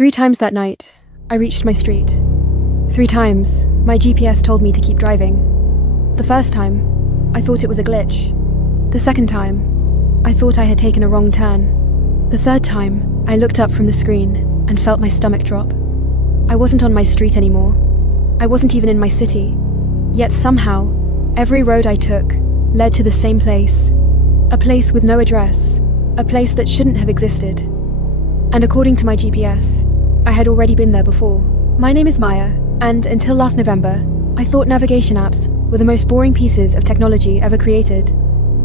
3 times that night, I reached my street. 3 times, my GPS told me to keep driving. The first time, I thought it was a glitch. The second time, I thought I had taken a wrong turn. The third time, I looked up from the screen and felt my stomach drop. I wasn't on my street anymore. I wasn't even in my city. Yet somehow, every road I took led to the same place. A place with no address. A place that shouldn't have existed. And according to my GPS, I had already been there before. My name is Maya, and until last November, I thought navigation apps were the most boring pieces of technology ever created.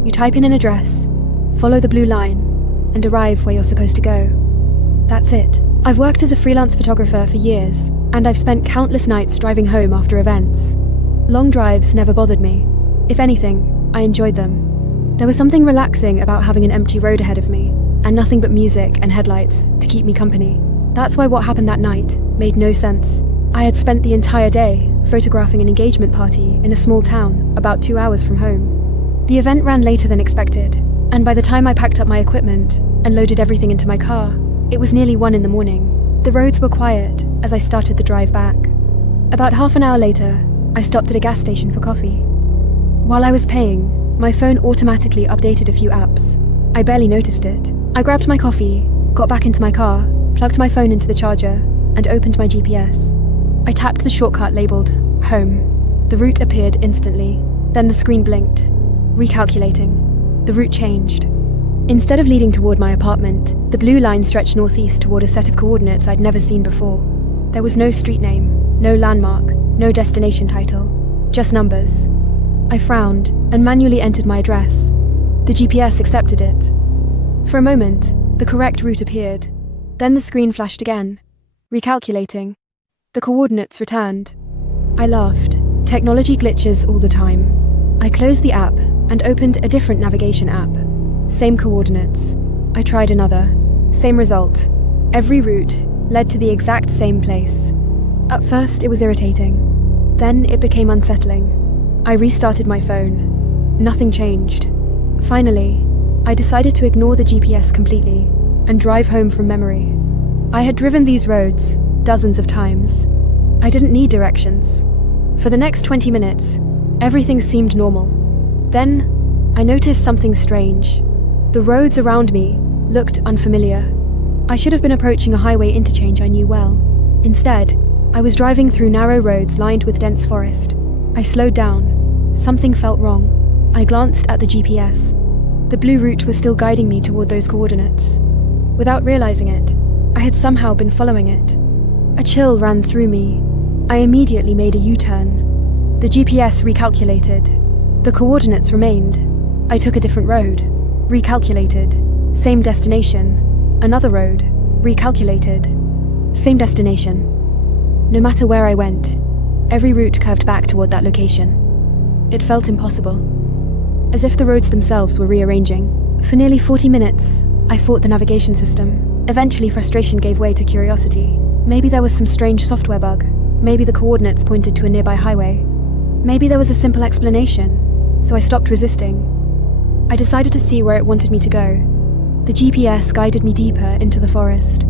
You type in an address, follow the blue line, and arrive where you're supposed to go. That's it. I've worked as a freelance photographer for years, and I've spent countless nights driving home after events. Long drives never bothered me. If anything, I enjoyed them. There was something relaxing about having an empty road ahead of me, and nothing but music and headlights to keep me company. That's why what happened that night made no sense. I had spent the entire day photographing an engagement party in a small town about 2 hours from home. The event ran later than expected, and by the time I packed up my equipment and loaded everything into my car, it was nearly 1 a.m. The roads were quiet as I started the drive back. About half an hour later, I stopped at a gas station for coffee. While I was paying, my phone automatically updated a few apps. I barely noticed it. I grabbed my coffee, got back into my car, plugged my phone into the charger, and opened my GPS. I tapped the shortcut labeled Home. The route appeared instantly. Then the screen blinked. Recalculating. The route changed. Instead of leading toward my apartment, the blue line stretched northeast toward a set of coordinates I'd never seen before. There was no street name, no landmark, no destination title, just numbers. I frowned and manually entered my address. The GPS accepted it. For a moment, the correct route appeared. Then the screen flashed again. Recalculating. The coordinates returned. I laughed. Technology glitches all the time. I closed the app and opened a different navigation app. Same coordinates. I tried another. Same result. Every route led to the exact same place. At first, it was irritating. Then it became unsettling. I restarted my phone. Nothing changed. Finally, I decided to ignore the GPS completely and drive home from memory. I had driven these roads dozens of times. I didn't need directions. For the next 20 minutes, everything seemed normal. Then, I noticed something strange. The roads around me looked unfamiliar. I should have been approaching a highway interchange I knew well. Instead, I was driving through narrow roads lined with dense forest. I slowed down. Something felt wrong. I glanced at the GPS. The blue route was still guiding me toward those coordinates. Without realizing it, I had somehow been following it. A chill ran through me. I immediately made a U-turn. The GPS recalculated. The coordinates remained. I took a different road. Recalculated. Same destination. Another road. Recalculated. Same destination. No matter where I went, every route curved back toward that location. It felt impossible. As if the roads themselves were rearranging. For nearly 40 minutes, I fought the navigation system. Eventually, frustration gave way to curiosity. Maybe there was some strange software bug. Maybe the coordinates pointed to a nearby highway. Maybe there was a simple explanation. So I stopped resisting. I decided to see where it wanted me to go. The GPS guided me deeper into the forest.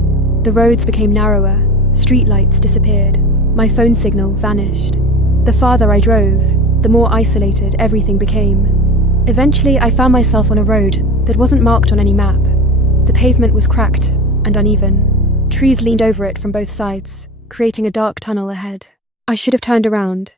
The roads became narrower. Streetlights disappeared. My phone signal vanished. The farther I drove, the more isolated everything became. Eventually, I found myself on a road that wasn't marked on any map. The pavement was cracked and uneven. Trees leaned over it from both sides, creating a dark tunnel ahead. I should have turned around.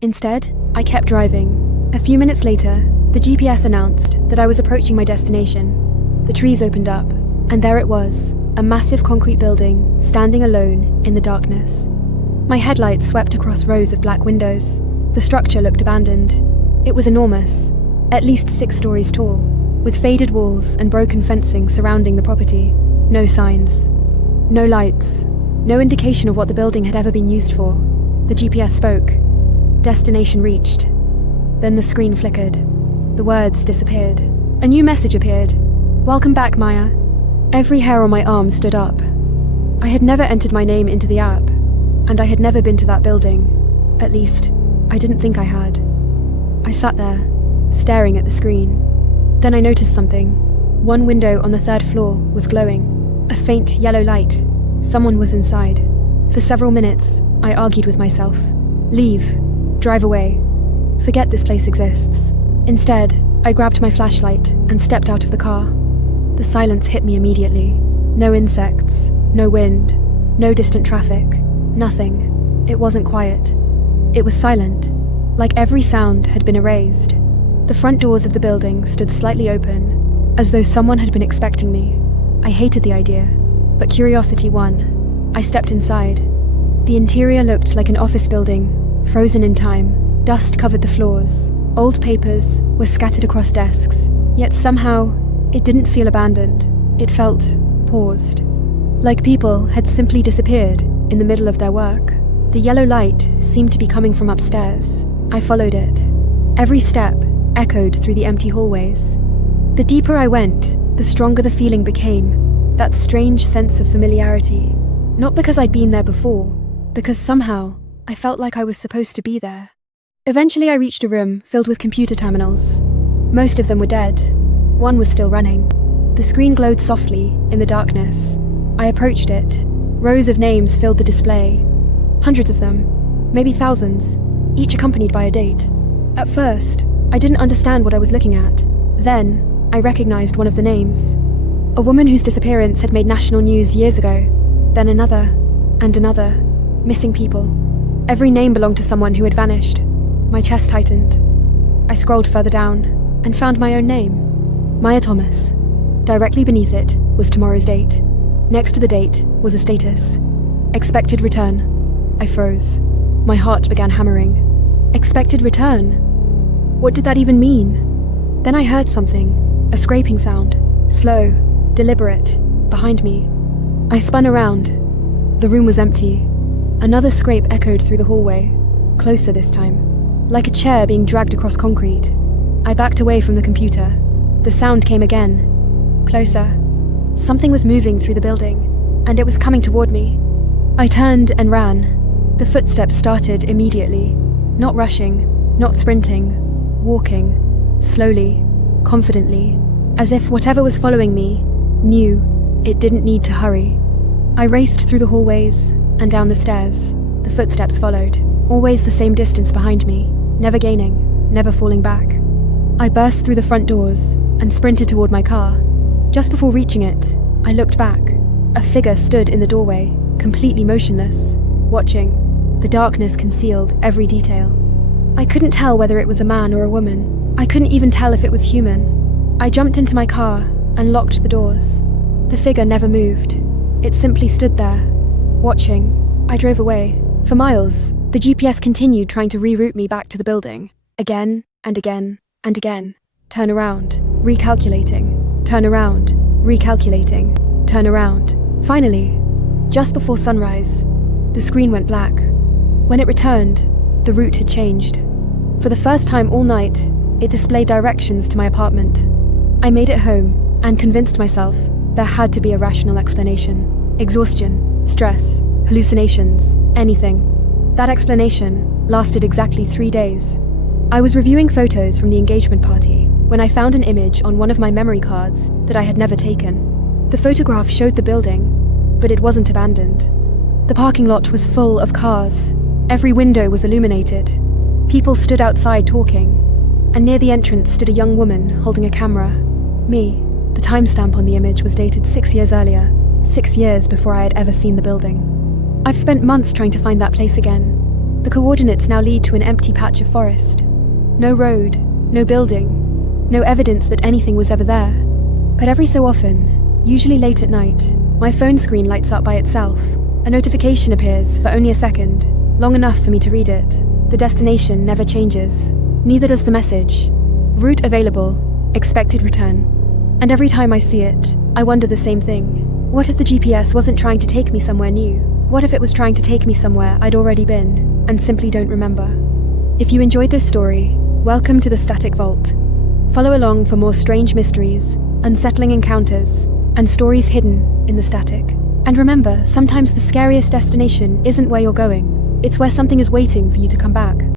Instead, I kept driving. A few minutes later, the GPS announced that I was approaching my destination. The trees opened up, and there it was, a massive concrete building standing alone in the darkness. My headlights swept across rows of black windows. The structure looked abandoned. It was enormous. At least 6 stories tall, with faded walls and broken fencing surrounding the property. No signs. No lights. No indication of what the building had ever been used for. The GPS spoke. Destination reached. Then the screen flickered. The words disappeared. A new message appeared. Welcome back, Maya. Every hair on my arm stood up. I had never entered my name into the app, and I had never been to that building. At least, I didn't think I had. I sat there, staring at the screen. Then I noticed something. One window on the 3rd floor was glowing. A faint yellow light, Someone was inside. For several minutes, I argued with myself. Leave. Drive away. Forget this place exists. Instead, I grabbed my flashlight and stepped out of the car. The silence hit me immediately. No insects, no wind, no distant traffic, nothing. It wasn't quiet. It was silent, like every sound had been erased. The front doors of the building stood slightly open, as though someone had been expecting me. I hated the idea, but curiosity won. I stepped inside. The interior looked like an office building, frozen in time. Dust covered the floors. Old papers were scattered across desks, yet somehow it didn't feel abandoned. It felt paused, like people had simply disappeared in the middle of their work. The yellow light seemed to be coming from upstairs. I followed it. Every step echoed through the empty hallways. The deeper I went, the stronger the feeling became, that strange sense of familiarity. Not because I'd been there before, because somehow I felt like I was supposed to be there. Eventually I reached a room filled with computer terminals. Most of them were dead. One was still running. The screen glowed softly in the darkness. I approached it. Rows of names filled the display. Hundreds of them, maybe thousands, each accompanied by a date. At first, I didn't understand what I was looking at. Then, I recognized one of the names. A woman whose disappearance had made national news years ago. Then another, and another. Missing people. Every name belonged to someone who had vanished. My chest tightened. I scrolled further down, and found my own name. Maya Thomas. Directly beneath it was tomorrow's date. Next to the date was a status. Expected return. I froze. My heart began hammering. Expected return? What did that even mean? Then I heard something. A scraping sound. Slow, deliberate, behind me. I spun around. The room was empty. Another scrape echoed through the hallway. Closer this time. Like a chair being dragged across concrete. I backed away from the computer. The sound came again. Closer. Something was moving through the building, and it was coming toward me. I turned and ran. The footsteps started immediately. Not rushing, not sprinting. Walking. Slowly. Confidently. As if whatever was following me knew it didn't need to hurry. I raced through the hallways and down the stairs. The footsteps followed. Always the same distance behind me. Never gaining. Never falling back. I burst through the front doors and sprinted toward my car. Just before reaching it, I looked back. A figure stood in the doorway, completely motionless, watching. The darkness concealed every detail. I couldn't tell whether it was a man or a woman. I couldn't even tell if it was human. I jumped into my car and locked the doors. The figure never moved. It simply stood there, watching. I drove away. For miles, the GPS continued trying to reroute me back to the building. Again and again and again. Turn around, recalculating. Turn around, recalculating. Turn around. Finally, just before sunrise, the screen went black. When it returned, the route had changed. For the first time all night, it displayed directions to my apartment. I made it home and convinced myself there had to be a rational explanation. Exhaustion, stress, hallucinations, anything. That explanation lasted exactly 3 days. I was reviewing photos from the engagement party when I found an image on one of my memory cards that I had never taken. The photograph showed the building, but it wasn't abandoned. The parking lot was full of cars. Every window was illuminated. People stood outside talking, and near the entrance stood a young woman holding a camera. Me. The timestamp on the image was dated 6 years earlier, 6 years before I had ever seen the building. I've spent months trying to find that place again. The coordinates now lead to an empty patch of forest. No road, no building, no evidence that anything was ever there. But every so often, usually late at night, my phone screen lights up by itself. A notification appears for only a second, long enough for me to read it. The destination never changes. Neither does the message. Route available, expected return. And every time I see it, I wonder the same thing. What if the GPS wasn't trying to take me somewhere new? What if it was trying to take me somewhere I'd already been, and simply don't remember? If you enjoyed this story, welcome to the Static Vault. Follow along for more strange mysteries, unsettling encounters, and stories hidden in the static. And remember, sometimes the scariest destination isn't where you're going. It's where something is waiting for you to come back.